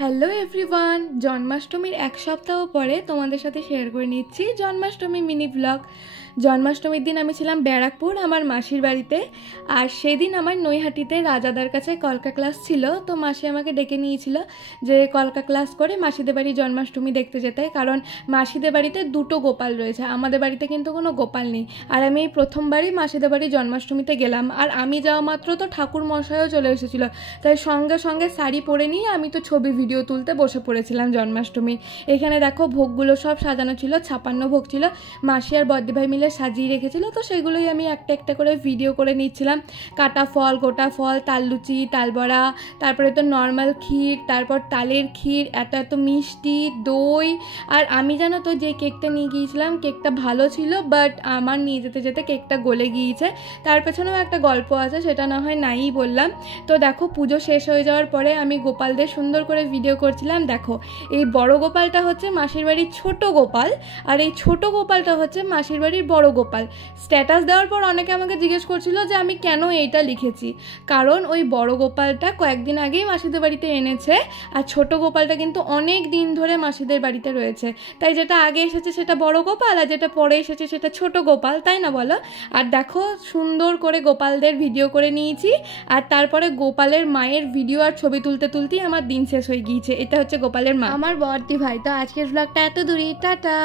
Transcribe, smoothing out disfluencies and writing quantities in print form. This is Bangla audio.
হ্যালো এভরিওয়ান, জন্মাষ্টমীর এক সপ্তাহ পরে তোমাদের সাথে শেয়ার করে নিচ্ছি জন্মাষ্টমী মিনি ব্লগ। জন্মাষ্টমীর দিন আমি ছিলাম ব্যারাকপুর আমার মাসির বাড়িতে, আর সেদিন আমার নৈহাটিতে রাজাদার কাছে কলকা ক্লাস ছিল। তো মাসি আমাকে ডেকে নিয়েছিল যে কলকা ক্লাস করে মাসিদের বাড়ি জন্মাষ্টমী দেখতে যেতে, কারণ মাসিদের বাড়িতে দুটো গোপাল রয়েছে, আমাদের বাড়িতে কিন্তু কোনো গোপাল নেই। আর আমি এই প্রথমবারই মাসিদের বাড়ি জন্মাষ্টমীতে গেলাম, আর আমি যাওয়া মাত্র তো ঠাকুর মশাইও চলে এসেছিলো, তাই সঙ্গে সঙ্গে শাড়ি পরে নিয়ে আমি তো ছবি ভিডিও তুলতে বসে পড়েছিলাম জন্মাষ্টমী। এখানে দেখো ভোগগুলো সব সাজানো ছিল, 56 ভোগ ছিল, মাসি আর বদ্দি ভাই মিলে সাজিয়ে রেখেছিল। তো সেগুলোই আমি একটা একটা করে ভিডিও করে নিচ্ছিলাম। কাটা ফল, গোটা ফল, তাল লুচি, তালবড়া, তারপরে তো নর্মাল ক্ষীর, তারপর তালের ক্ষীর, এত মিষ্টি, দই। আর আমি জানো তো যে কেকটা নিয়ে গিয়েছিলাম কেকটা ভালো ছিল, বাট আমার নিয়ে যেতে যেতে কেকটা গলে গিয়েছে। তার পেছনেও একটা গল্প আছে, সেটা না হয় নাই বললাম। তো দেখো পুজো শেষ হয়ে যাওয়ার পরে আমি গোপালদের সুন্দর করে ভিডিও করছিলাম। দেখো এই বড় গোপালটা হচ্ছে মাসির বাড়ির ছোট গোপাল, আর এই ছোট গোপালটা হচ্ছে মাসির বাড়ির বড় গোপাল। স্ট্যাটাস দেওয়ার পর অনেকে আমাকে জিজ্ঞেস করছিল যে আমি কেন এইটা লিখেছি, কারণ ওই বড় গোপালটা কয়েকদিন আগেই মাসিদের বাড়িতে এনেছে, আর ছোট গোপালটা কিন্তু অনেক দিন ধরে মাসিদের বাড়িতে রয়েছে। তাই যেটা আগে এসেছে সেটা বড় গোপাল, আর যেটা পরে এসেছে সেটা ছোট গোপাল, তাই না বলো? আর দেখো সুন্দর করে গোপালদের ভিডিও করে নিয়েছি, আর তারপরে গোপালের মায়ের ভিডিও আর ছবি তুলতে তুলতেই আমার দিন শেষ হয়ে গিয়েছে। এটা হচ্ছে গোপালের মা, আমার বর্দি ভাই। তো আজকের ব্লগটা এত দূরই, টাটা।